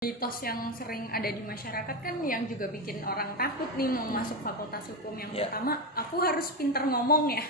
Mitos yang sering ada di masyarakat kan yang juga bikin orang takut nih mau masuk fakultas hukum. Yang pertama, aku harus pintar ngomong ya.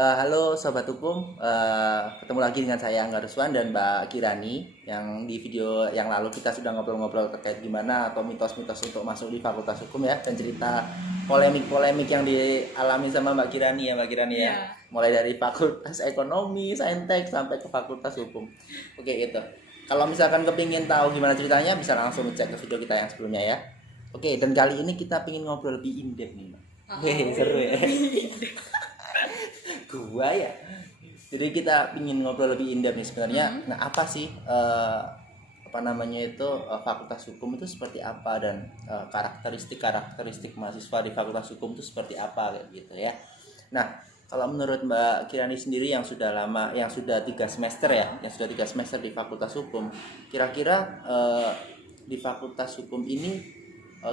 Halo Sobat Hukum, ketemu lagi dengan saya Angga Ruswan dan Mbak Kirani. Yang di video yang lalu kita sudah ngobrol-ngobrol terkait gimana atau mitos-mitos untuk masuk di Fakultas Hukum ya, dan cerita polemik-polemik yang dialami sama Mbak Kirani ya, Mbak Kirani ya. Mulai dari Fakultas Ekonomi, Saintek sampai ke Fakultas Hukum. Oke, itu. Kalau misalkan kepingin tahu gimana ceritanya, bisa langsung cek ke video kita yang sebelumnya ya. Oke, dan kali ini kita pingin ngobrol lebih in-depth nih, Mbak. Seru ya. Gua ya. Jadi kita ingin ngobrol lebih in-depth nih sebenarnya. Nah, apa sih Fakultas Hukum itu seperti apa, dan karakteristik mahasiswa di Fakultas Hukum itu seperti apa kayak gitu ya. Nah, kalau menurut Mbak Kirani sendiri yang sudah lama, yang sudah 3 semester ya, yang sudah 3 semester di Fakultas Hukum, kira-kira di Fakultas Hukum ini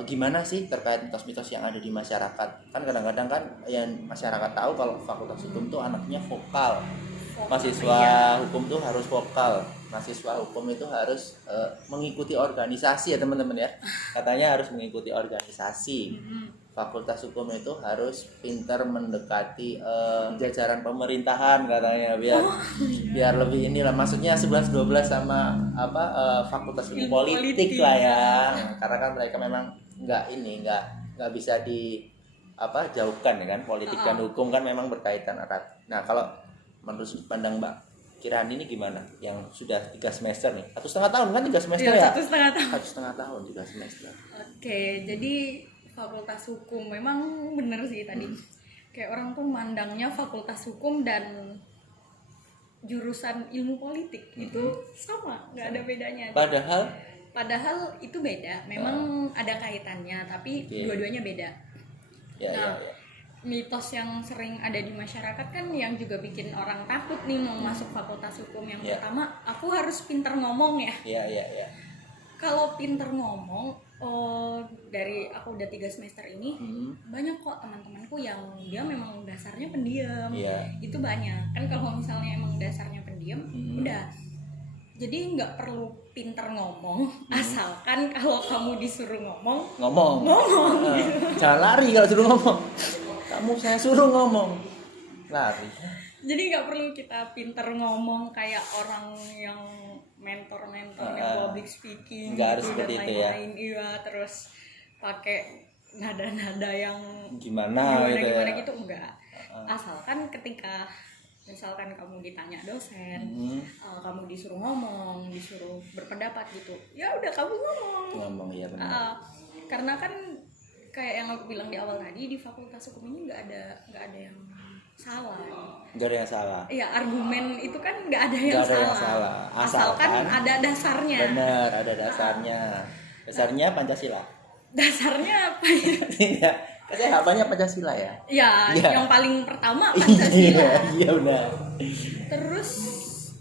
gimana sih terkait mitos-mitos yang ada di masyarakat? Kan kadang-kadang kan yang masyarakat tahu kalau Fakultas Hukum tuh anaknya vokal. Mahasiswa hukum tuh harus vokal. Mahasiswa hukum itu harus mengikuti organisasi ya teman-teman ya. Katanya harus mengikuti organisasi. Fakultas Hukum itu harus pintar mendekati jajaran pemerintahan katanya, biar lebih inilah, maksudnya 11-12 sama Fakultas Ilmu Politik lah ya. Karena kan mereka memang nggak bisa jauhkan ya kan, politik dan hukum kan memang berkaitan erat. Nah, kalau menurut sudut pandang Mbak Kirani ini gimana? Yang sudah 3 semester nih, 1,5 tahun kan 3 semester ya? 1,5 tahun 3 semester. Oke, jadi Fakultas Hukum memang bener sih tadi. Kayak orang tuh mandangnya Fakultas Hukum dan jurusan ilmu politik itu sama, nggak ada bedanya. Padahal itu beda. Memang ada kaitannya, tapi dua-duanya beda. Mitos yang sering ada di masyarakat kan yang juga bikin orang takut nih mau masuk Fakultas Hukum. Yang pertama, aku harus pintar ngomong ya. Kalau pintar ngomong, dari aku udah 3 semester ini banyak kok teman-temanku yang dia memang dasarnya pendiam. Itu banyak kan. Kalau misalnya emang dasarnya pendiam, udah, jadi nggak perlu pintar ngomong, asalkan kalau kamu disuruh ngomong. Jangan lari kalau suruh ngomong. Saya suruh ngomong, lari. Jadi nggak perlu kita pintar ngomong kayak orang yang mentor yang public speaking nggak harus gitu, seperti dan itu ya. Iya, terus pakai nada-nada yang gimana gitu, enggak. Asalkan ketika misalkan kamu ditanya dosen, kamu disuruh ngomong, disuruh berpendapat gitu, ya udah kamu ngomong ya benar. Karena kan kayak yang aku bilang di awal tadi, di Fakultas Hukum ini nggak ada yang salah. Nggak ada yang salah. Iya, argumen itu kan nggak ada yang salah. Asalkan ada dasarnya. Benar, ada dasarnya. Dasarnya Pancasila. Dasarnya apa ya? Kesehatannya Pancasila ya. Ya, yang paling pertama Pancasila. Iya benar. Terus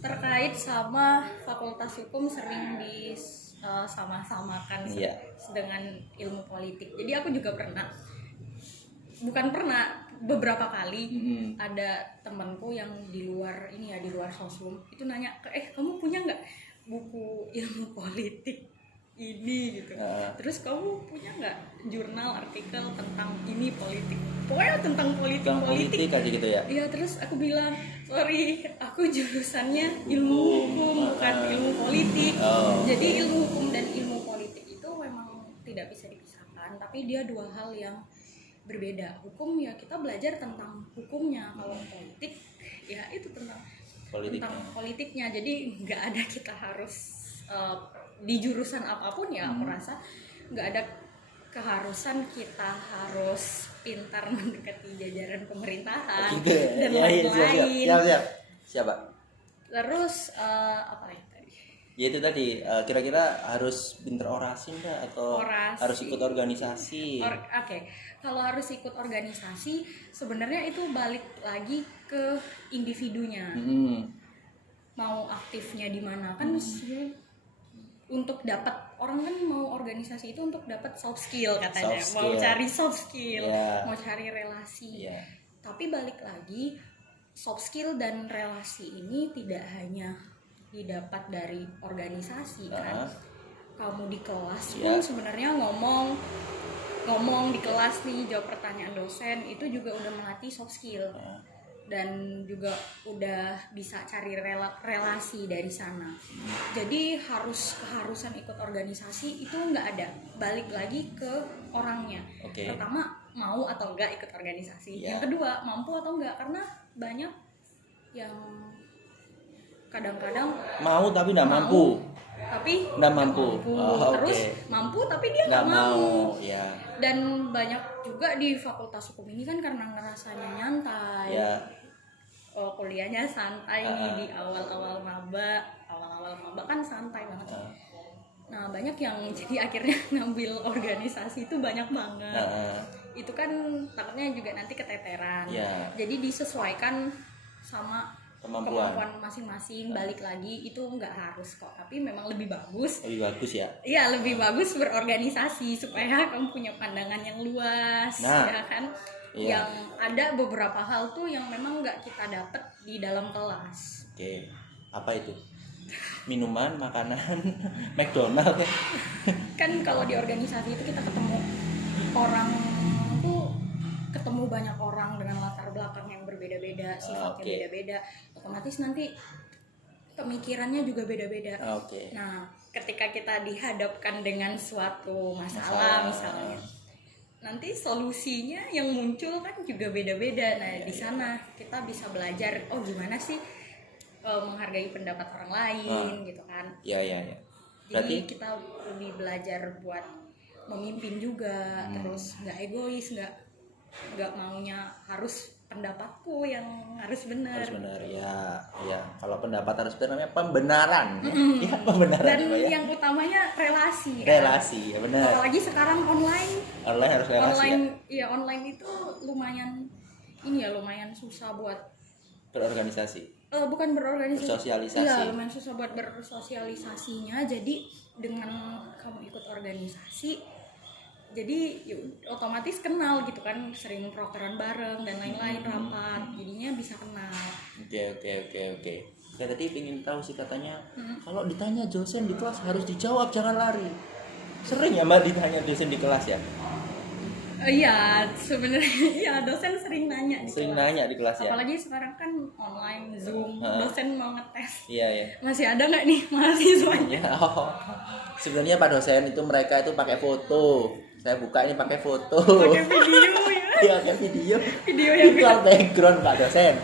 terkait sama Fakultas Hukum sering sama-samakan dengan ilmu politik. Jadi aku juga beberapa kali ada temanku yang di luar sosum itu nanya, kamu punya nggak buku ilmu politik ini gitu. Terus kamu punya nggak jurnal artikel tentang ini politik, pokoknya tentang politik aja gitu ya. Iya, terus aku bilang, sorry, aku jurusannya ilmu hukum, bukan ilmu politik. Jadi ilmu hukum dan ilmu politik itu memang tidak bisa dipisahkan, tapi dia dua hal yang berbeda. Hukum ya kita belajar tentang hukumnya, kalau politik ya itu tentang politiknya. Jadi nggak ada, kita harus di jurusan apapun ya, aku rasa nggak ada keharusan kita harus pintar mendekati jajaran pemerintahan dan lain-lain. Siapa? Terus apa ya tadi? Ya itu tadi, kira-kira harus pintar orasi enggak, atau harus ikut organisasi? Oke. Kalau harus ikut organisasi, sebenarnya itu balik lagi ke individunya. Mau aktifnya di mana kan. Untuk dapat orang kan mau organisasi itu untuk dapat soft skill katanya, Soft mau skill. cari soft skill, Yeah. mau cari relasi. Iya. Tapi balik lagi, soft skill dan relasi ini tidak hanya didapat dari organisasi kan. Kamu di kelas pun sebenarnya ngomong di kelas nih, jawab pertanyaan dosen itu juga udah melatih soft skill. Dan juga udah bisa cari relasi dari sana. Jadi keharusan ikut organisasi itu nggak ada, balik lagi ke orangnya. Pertama, mau atau enggak ikut organisasi. Yang kedua, mampu atau enggak, karena banyak yang kadang-kadang mau tapi nggak mampu, terus mampu tapi dia nggak mau. Ya. Dan banyak juga di fakultas hukum ini kan karena ngerasanya nyantai, kuliahnya santai nih di awal-awal maba kan santai banget. Nah banyak yang jadi akhirnya ngambil organisasi itu banyak banget. Itu kan takutnya juga nanti keteteran. Jadi disesuaikan sama kemampuan masing-masing. Balik lagi itu nggak harus kok, tapi memang lebih bagus ya. Iya, lebih bagus berorganisasi supaya kamu punya pandangan yang luas, ya kan. Yang ada beberapa hal tuh yang memang nggak kita dapat di dalam kelas. Apa itu? Minuman, makanan, McDonald ya. Kan kalau di organisasi itu kita ketemu orang tuh, ketemu banyak orang dengan latar belakang yang berbeda-beda, sifatnya beda-beda, otomatis nanti pemikirannya juga beda-beda. Nah, ketika kita dihadapkan dengan suatu masalah misalnya, nanti solusinya yang muncul kan juga beda-beda. Nah, di sana kita bisa belajar gimana sih menghargai pendapat orang lain gitu kan. Jadi kita lebih belajar buat memimpin juga, terus nggak egois, nggak maunya harus pendapatku yang harus benar ya. Kalau pendapat harus benar namanya pembenaran. Pembenaran. Dan yang utamanya relasi ya benar. Apalagi sekarang online harus relasi. Online itu lumayan susah buat berorganisasi. Bukan berorganisasi, bersosialisasi. Lumayan susah buat bersosialisasinya. Jadi dengan kamu ikut organisasi, jadi otomatis kenal gitu kan, sering prokeran bareng dan lain-lain, rapat, jadinya bisa kenal. Oke. Ya tadi pengen tahu sih katanya kalau ditanya dosen di kelas harus dijawab, jangan lari. Sering ya Mbak ditanya dosen di kelas ya? Iya, sebenarnya dosen sering nanya di kelas. Ya. Apalagi sekarang kan online, Zoom, dosen mau ngetes. Iya. Masih ada nggak nih mahasiswanya? Sebenarnya Pak dosen itu mereka itu pakai foto. Saya buka ini pakai foto. Pakai video ya. Iya, pakai video. Video yang visual background Pak dosen.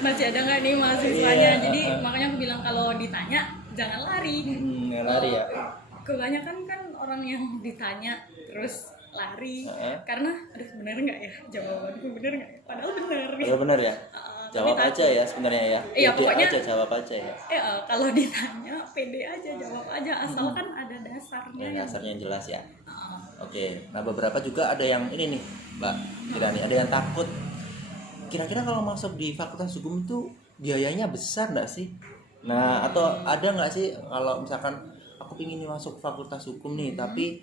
Masih ada nggak nih mahasiswanya? Jadi makanya aku bilang kalau ditanya jangan lari. Jangan lari ya. Kebanyakan kan orang yang ditanya terus lari karena bener nggak ya jawabanku, bener nggak ya? Padahal bener ya. Jawab aja ya sebenarnya ya. Iya, pokoknya aja jawab aja ya. Kalau ditanya pede aja, jawab aja asalkan ada dasarnya. Dasarnya yang jelas ya. Oke. Nah beberapa juga ada yang ini nih Mbak Kirani, ada yang takut. Kira-kira kalau masuk di Fakultas Hukum itu biayanya besar nggak sih? Nah atau ada nggak sih kalau misalkan aku ingin masuk Fakultas Hukum nih tapi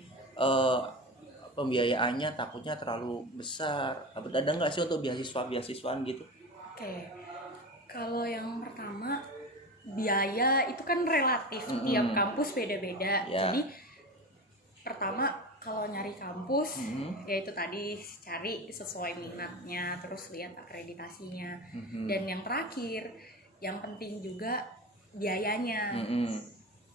pembiayaannya takutnya terlalu besar. Ada nggak sih untuk beasiswaan gitu? Oke. Kalau yang pertama, biaya itu kan relatif, tiap kampus beda-beda. Jadi pertama kalau nyari kampus, ya itu tadi cari sesuai minatnya, terus lihat akreditasinya. Dan yang terakhir, yang penting juga biayanya.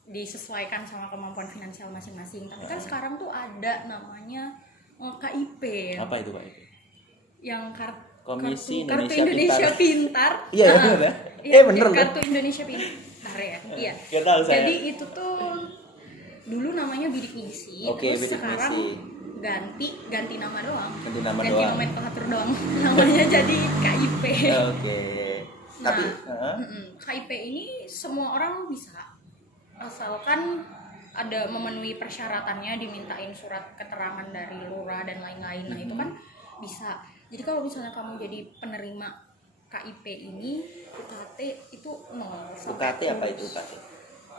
Disesuaikan sama kemampuan finansial masing-masing. Tapi kan sekarang tuh ada namanya KIP. Apa itu Pak? Yang Komisi kartu Indonesia Pintar. Iya benar ya. Bener loh. Kartu Indonesia Pintar ya. Iya. Jadi itu tuh dulu namanya bidik misi, terus sekarang ganti nama doang. Ganti nomenklatur doang. Namanya jadi KIP. Nah, tapi KIP ini semua orang bisa, asalkan ada memenuhi persyaratannya, dimintain surat keterangan dari lurah dan lain-lain. Nah itu kan bisa. Jadi kalau misalnya kamu jadi penerima KIP ini, UKT itu 0 UKT apa itu UKT?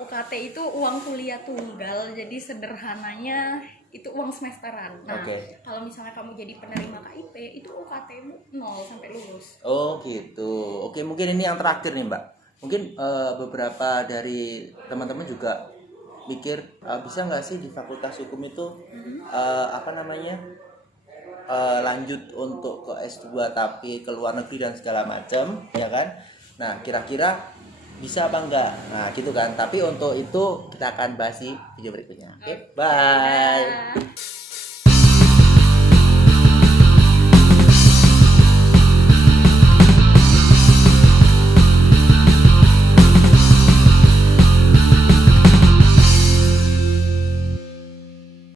UKT itu uang kuliah tunggal, jadi sederhananya itu uang semesteran. Nah, kalau misalnya kamu jadi penerima KIP, itu UKT-mu 0 sampai lulus. Oh gitu. Oke, mungkin ini yang terakhir nih Mbak. Mungkin beberapa dari teman-teman juga mikir bisa nggak sih di Fakultas Hukum itu lanjut untuk ke S2 tapi ke luar negeri dan segala macam, ya kan? Nah, kira-kira bisa apa enggak? Nah, gitu kan. Tapi untuk itu kita akan bahas di video berikutnya. Oke, bye.